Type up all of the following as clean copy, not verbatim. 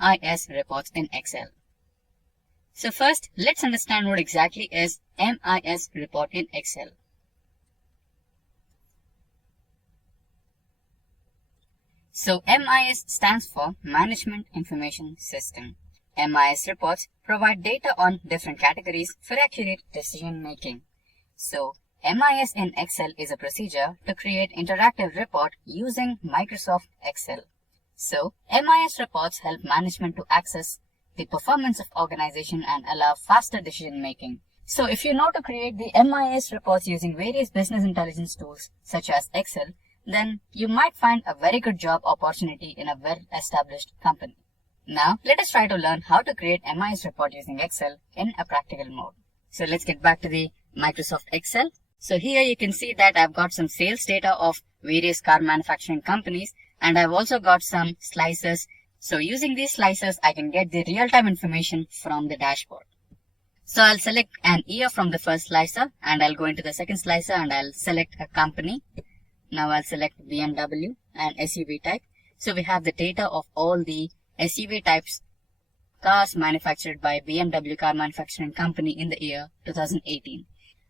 MIS reports in Excel. So first, let's understand what exactly is MIS report in Excel. So MIS stands for Management Information System. MIS reports provide data on different categories for accurate decision making. So MIS in Excel is a procedure to create interactive report using Microsoft Excel. So MIS reports help management to access the performance of organization and allow faster decision making. So if you know to create the MIS reports using various business intelligence tools such as Excel, then you might find a very good job opportunity in a well-established company. Now, let us try to learn how to create MIS report using Excel in a practical mode. So let's get back to the Microsoft Excel. So here you can see that I've got some sales data of various car manufacturing companies, and I've also got some slices. So using these slices, I can get the real-time information from the dashboard. So I'll select an year from the first slicer, and I'll go into the second slicer and I'll select a company. Now I'll select BMW and SUV type. So we have the data of all the SUV types cars manufactured by BMW Car Manufacturing Company in the year 2018.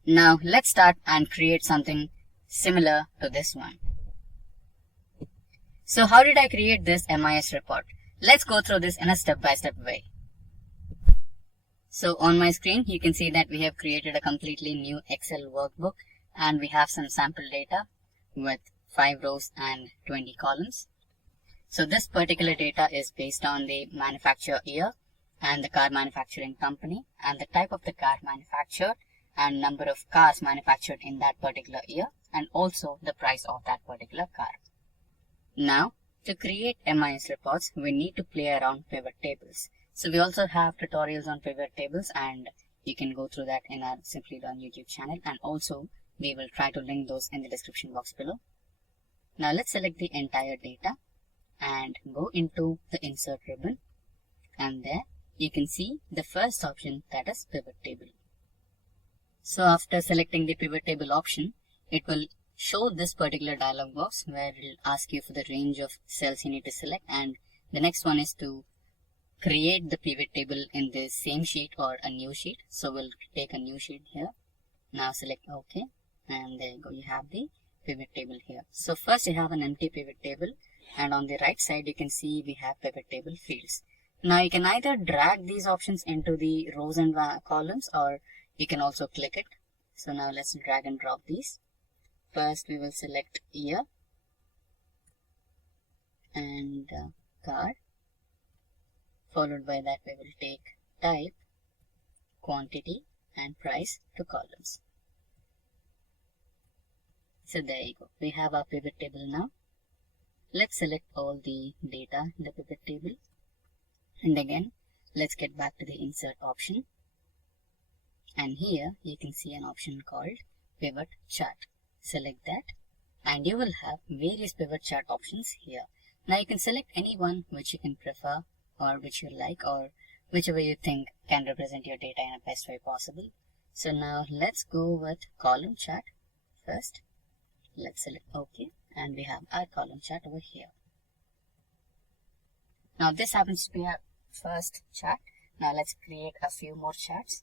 Now let's start and create something similar to this one. So how did I create this MIS report? Let's go through this in a step-by-step way. So on my screen, you can see that we have created a completely new Excel workbook, and we have some sample data with 5 rows and 20 columns. So this particular data is based on the manufacturer year and the car manufacturing company and the type of the car manufactured and number of cars manufactured in that particular year, and also the price of that particular car. Now, to create MIS reports, we need to play around pivot tables. So we also have tutorials on pivot tables, and you can go through that in our Simply Learn YouTube channel, and also we will try to link those in the description box below. Now let's select the entire data and go into the insert ribbon, and there you can see the first option, that is pivot table. So after selecting the pivot table option, it will show this particular dialog box where it will ask you for the range of cells you need to select, and the next one is to create the pivot table in the same sheet or a new sheet. So we'll take a new sheet here. Now select OK, and there you go, you have the pivot table here. So first you have an empty pivot table, and on the right side you can see we have pivot table fields. Now you can either drag these options into the rows and columns, or you can also click it. So now let's drag and drop these. First we will select year and car. Followed by that we will take type, quantity and price to columns. So there you go. We have our pivot table now. Let's select all the data in the pivot table. And again, let's get back to the insert option. And here you can see an option called pivot chart. Select that and you will have various pivot chart options here. Now you can select any one which you can prefer or which you like, or whichever you think can represent your data in the best way possible. So now let's go with column chart first. Let's select OK, and we have our column chart over here. Now this happens to be our first chart. Now let's create a few more charts.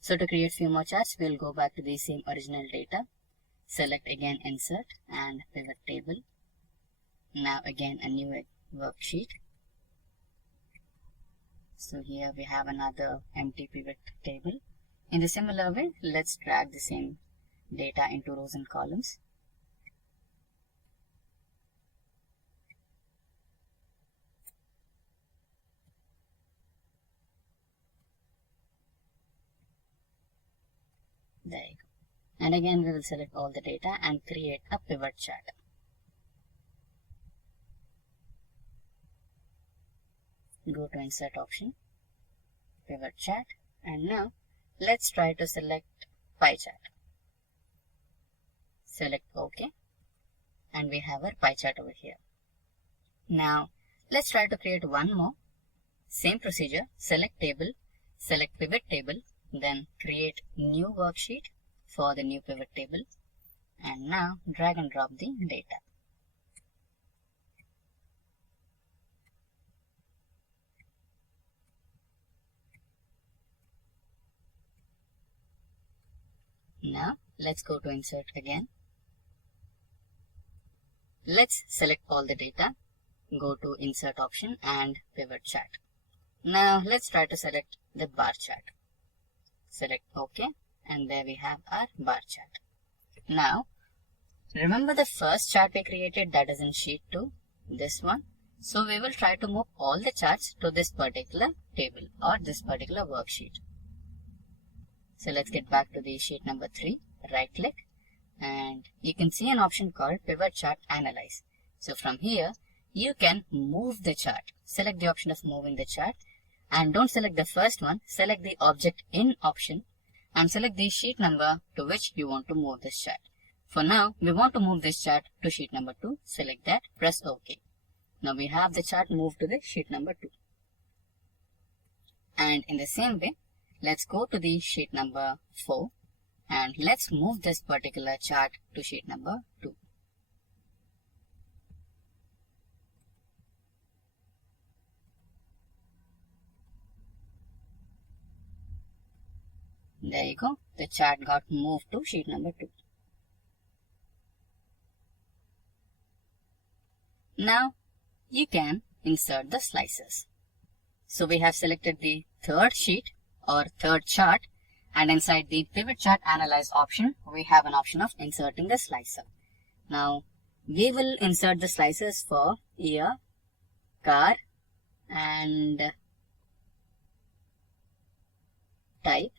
So to create few more charts, we'll go back to the same original data. Select again insert and pivot table. Now again a new worksheet. So here we have another empty pivot table. In the similar way, let's drag the same data into rows and columns. There you go. And again we will select all the data and create a pivot chart. Go to insert option, pivot chart, and now let's try to select pie chart. Select OK, and we have our pie chart over here. Now let's try to create one more. Same procedure, select table, select pivot table, then create new worksheet for the new pivot table, and now drag and drop the data. Now let's go to insert again. Let's select all the data. Go to insert option and pivot chart. Now let's try to select the bar chart. Select OK, and there we have our bar chart. Now remember the first chart we created, that is in sheet 2, this one. So we will try to move all the charts to this particular table or this particular worksheet. So let's get back to the sheet number 3, right click, and you can see an option called pivot chart analyze. So from here you can move the chart. Select the option of moving the chart, and don't select the first one, select the object in option and select the sheet number to which you want to move this chart. For now, we want to move this chart to sheet number 2. Select that, press OK. Now we have the chart moved to the sheet number 2. And in the same way, let's go to the sheet number 4 and let's move this particular chart to sheet number 2. There you go. The chart got moved to sheet number 2. Now you can insert the slices. So we have selected the third sheet or third chart, and inside the pivot chart analyze option, we have an option of inserting the slicer. Now we will insert the slices for year, car and type.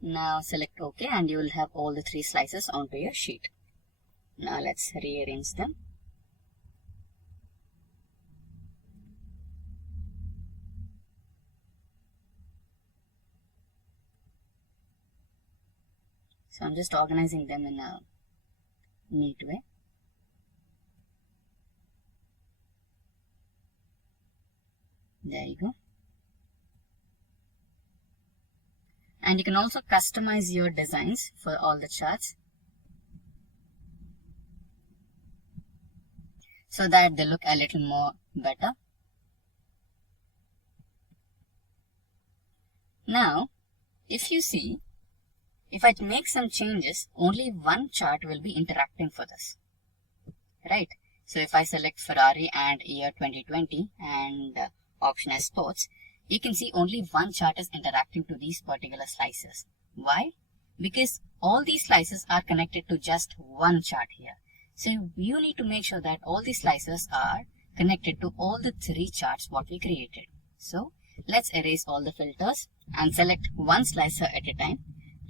Now select OK and you will have all the 3 slices onto your sheet. Now let's rearrange them. So I'm just organizing them in a neat way. There you go. And you can also customize your designs for all the charts so that they look a little more better. Now, if you see, if I make some changes, only one chart will be interacting for this, right? So if I select Ferrari and year 2020 and option as sports, you can see only one chart is interacting to these particular slices. Why? Because all these slices are connected to just one chart here. So you need to make sure that all these slices are connected to all the 3 charts what we created. So let's erase all the filters and select one slicer at a time.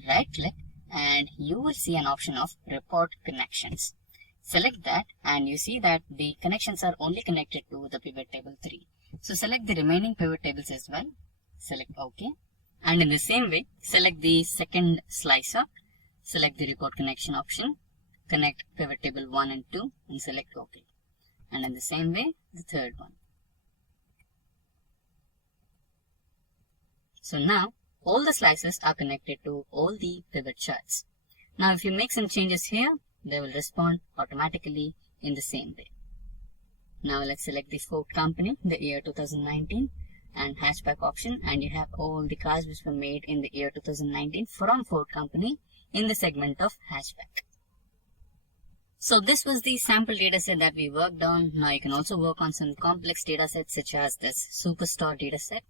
Right click and you will see an option of report connections. Select that and you see that the connections are only connected to the pivot table 3. So select the remaining pivot tables as well. Select OK. And in the same way, select the second slicer. Select the report connection option. Connect pivot table 1 and 2 and select OK. And in the same way, the third one. So now, all the slices are connected to all the pivot charts. Now if you make some changes here, they will respond automatically in the same way. Now let's select the Ford company, the year 2019 and hatchback option, and you have all the cars which were made in the year 2019 from Ford company in the segment of hatchback. So this was the sample dataset that we worked on. Now you can also work on some complex datasets such as this Superstore dataset.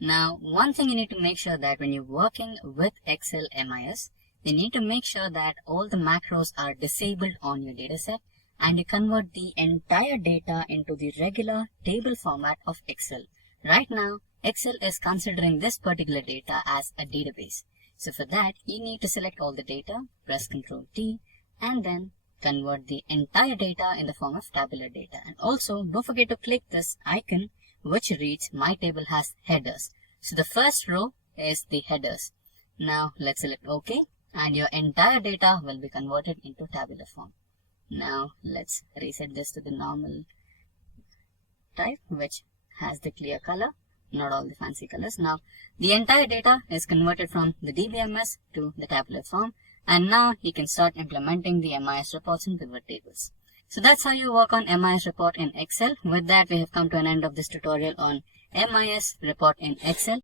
Now one thing you need to make sure that when you're working with Excel MIS, you need to make sure that all the macros are disabled on your dataset and you convert the entire data into the regular table format of Excel. Right now, Excel is considering this particular data as a database. So for that, you need to select all the data, press Ctrl T, and then convert the entire data in the form of tabular data. And also, don't forget to click this icon which reads My Table Has Headers. So the first row is the headers. Now let's select OK, and your entire data will be converted into tabular form. Now let's reset this to the normal type which has the clear color, not all the fancy colors. Now the entire data is converted from the DBMS to the tabular form, and now you can start implementing the MIS reports and pivot tables. So that's how you work on MIS report in Excel. With that, we have come to an end of this tutorial on MIS report in Excel.